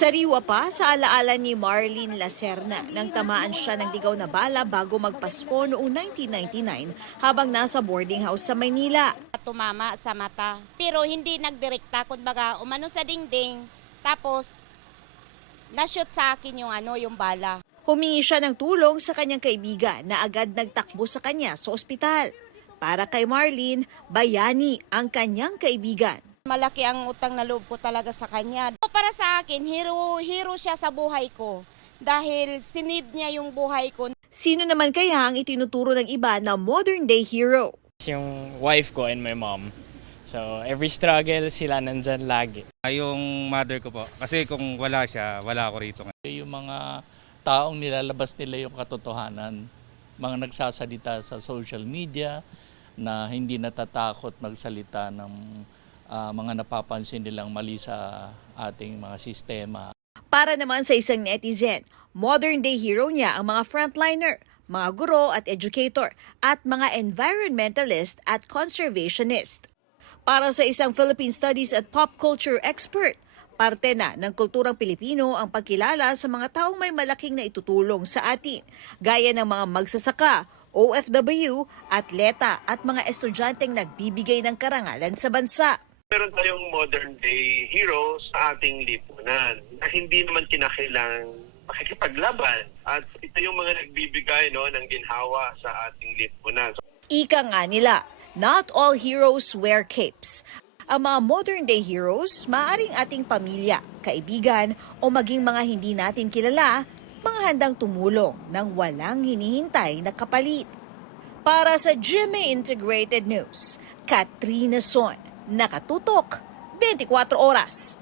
Sariwa pa sa alaala ni Marlene Lacerna nang tamaan siya ng ligaw na bala bago magpasko noong 1999 habang nasa boarding house sa Maynila. Tumama sa mata, pero hindi nagdirekta, kumbaga umano sa dingding, tapos na-shoot sa akin yung bala. Humingi siya ng tulong sa kanyang kaibigan na agad nagtakbo sa kanya sa ospital. Para kay Marlene, bayani ang kanyang kaibigan. Malaki ang utang na loob ko talaga sa kanya. Para sa akin, hero siya sa buhay ko dahil sinib niya yung buhay ko. Sino naman kaya ang itinuturo ng iba na modern day hero? Yung wife ko and my mom. So every struggle sila nandyan lagi. Yung mother ko po, kasi kung wala siya, wala ako rito. Yung mga taong nilalabas nila yung katotohanan, mga nagsasalita sa social media na hindi natatakot magsalita ng mga napapansin nilang mali sa ating mga sistema. Para naman sa isang netizen, modern day hero niya ang mga frontliner, mga guro at educator, at mga environmentalist at conservationist. Para sa isang Philippine Studies at Pop Culture expert, parte na ng kulturang Pilipino ang pagkilala sa mga taong may malaking na itutulong sa atin, gaya ng mga magsasaka, OFW, atleta at mga estudyanteng nagbibigay ng karangalan sa bansa. Meron tayong modern day heroes sa ating lipunan na hindi naman kinakailangang makikipaglaban. At ito yung mga nagbibigay ng ginhawa sa ating lipunan. Ika nga nila, not all heroes wear capes. Ang mga modern day heroes, maaaring ating pamilya, kaibigan o maging mga hindi natin kilala, mga handang tumulong nang walang hinihintay na kapalit. Para sa GMA Integrated News, Katrina Son, nakatutok 24 oras.